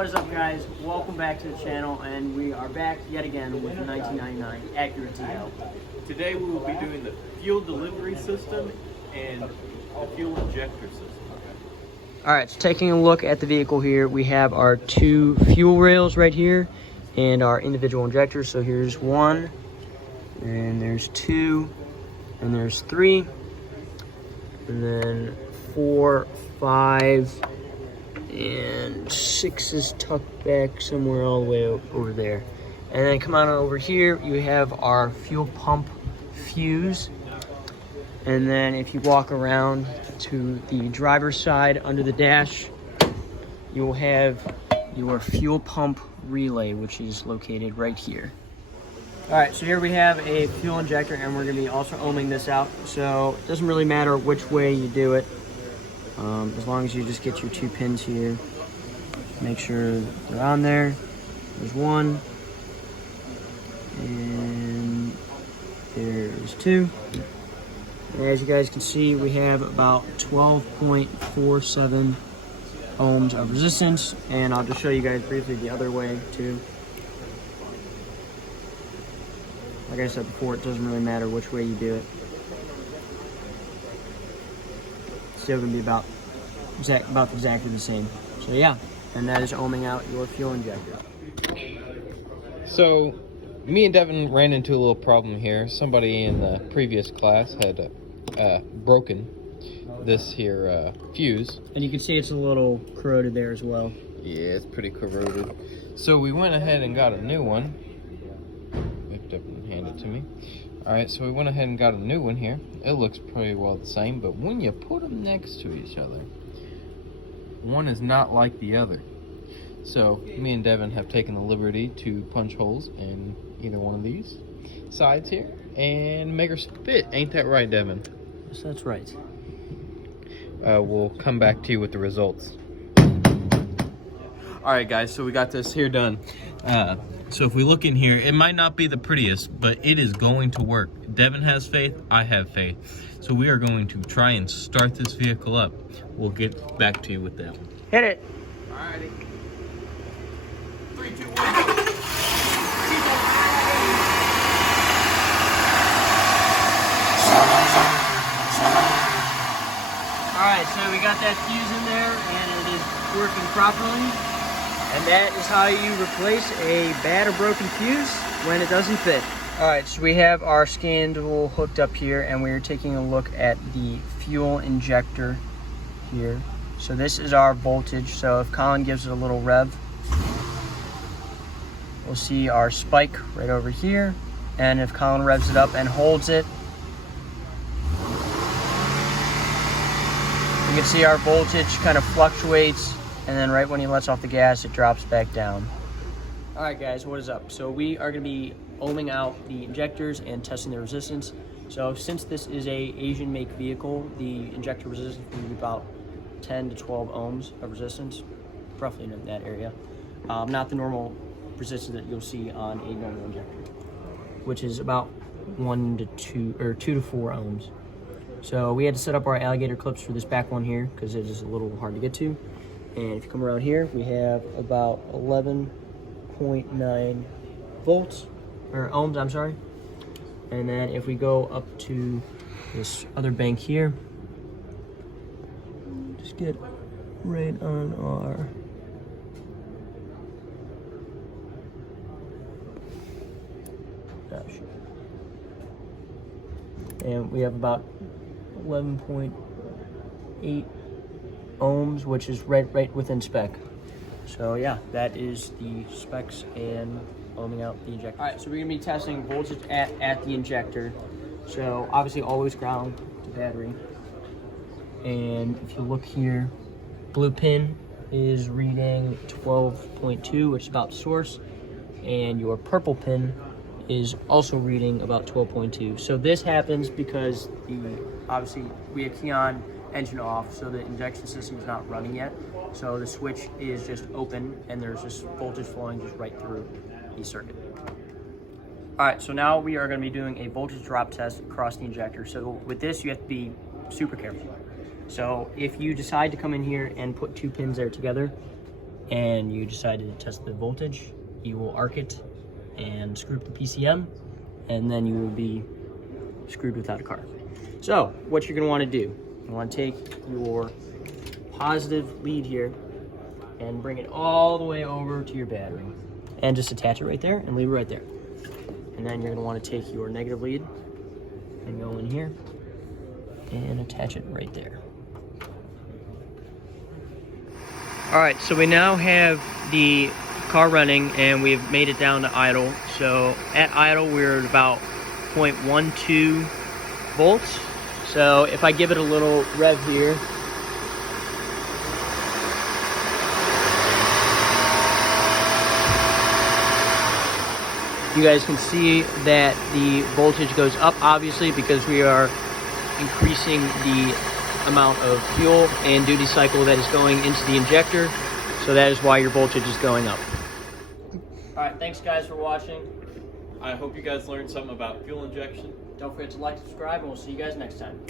What is up, guys? Welcome back to the channel, and we are back yet again with the 1999 Acura TL. Today we will be doing the fuel delivery system and the fuel injector system. Alright, so taking a look at the vehicle here, we have our two fuel rails right here and our individual injectors. So here's one, and there's two, and there's three, and then 4, 5, and 6 is tucked back somewhere all the way over there. And then come on over here, you have our fuel pump fuse. And then if you walk around to the driver's side under the dash, you will have your fuel pump relay, which is located right here. All right, so here we have a fuel injector, and we're gonna be also ohming this out. So it doesn't really matter which way you do it, as long as you just get your 2 pins here. Make sure they're on there. There's one, and there's 2. And as you guys can see, we have about 12.47 ohms of resistance, and I'll just show you guys briefly the other way too. Like I said before, it doesn't really matter which way you do it. It's still gonna be about exactly the same. So yeah, and that is ohming out your fuel injector. So, me and Devin ran into a little problem here. Somebody in the previous class had broken this here fuse. And you can see it's a little corroded there as well. Yeah, it's pretty corroded. So we went ahead and got a new one. Picked up and handed it to me. Alright, so we went ahead and got a new one here. It looks pretty well the same, but when you put them next to each other, one is not like the other. So me and Devin have taken the liberty to punch holes in either one of these sides here and make her fit. Ain't that right, Devin? Yes, that's right. We'll come back to you with the results. Alright guys, so we got this here done. So if we look in here, it might not be the prettiest, but it is going to work. Devin has faith, I have faith. So we are going to try and start this vehicle up. We'll get back to you with that. Hit it. Alrighty. 3, 2, 1. Alright, so we got that fuse in there, and it is working properly. And that is how you replace a bad or broken fuse when it doesn't fit. Alright, so we have our scan tool hooked up here, and we're taking a look at the fuel injector here. So this is our voltage. So if Colin gives it a little rev, we'll see our spike right over here. And if Colin revs it up and holds it, you can see our voltage kind of fluctuates, and then right when he lets off the gas, it drops back down. All right, guys, what is up? So we are gonna be ohming out the injectors and testing the resistance. So since this is a Asian make vehicle, the injector resistance will be about 10 to 12 ohms of resistance, roughly in that area. Not the normal resistance that you'll see on a normal injector, which is about 1 to 2 or 2 to 4 ohms. So we had to set up our alligator clips for this back one here because it is a little hard to get to. And if you come around here, we have about 11.9 volts, or ohms, I'm sorry. And then if we go up to this other bank here, just get right on our dash. And we have about 11.8 ohms, which is right within spec. So yeah, that is the specs and ohming out the injector. All right, so we're gonna be testing voltage at the injector. So obviously always ground to battery. And if you look here, blue pin is reading 12.2, which is about source, and your purple pin is also reading about 12.2. So this happens because obviously we have key on, engine off, so the injection system is not running yet. So the switch is just open, and there's just voltage flowing just right through the circuit. All right, so now we are going to be doing a voltage drop test across the injector. So with this, you have to be super careful. So if you decide to come in here and put 2 pins there together, and you decided to test the voltage, you will arc it and screw up the PCM, and then you will be screwed without a car. So what you're going to want to do, you want to take your positive lead here and bring it all the way over to your battery and just attach it right there and leave it right there. And then you're going to want to take your negative lead and go in here and attach it right there. All right, so we now have the car running and we've made it down to idle. So at idle, we're at about 0.12 volts. So if I give it a little rev here, you guys can see that the voltage goes up, obviously, because we are increasing the amount of fuel and duty cycle that is going into the injector. So that is why your voltage is going up. All right, thanks guys for watching. I hope you guys learned something about fuel injection. Don't forget to like, subscribe, and we'll see you guys next time.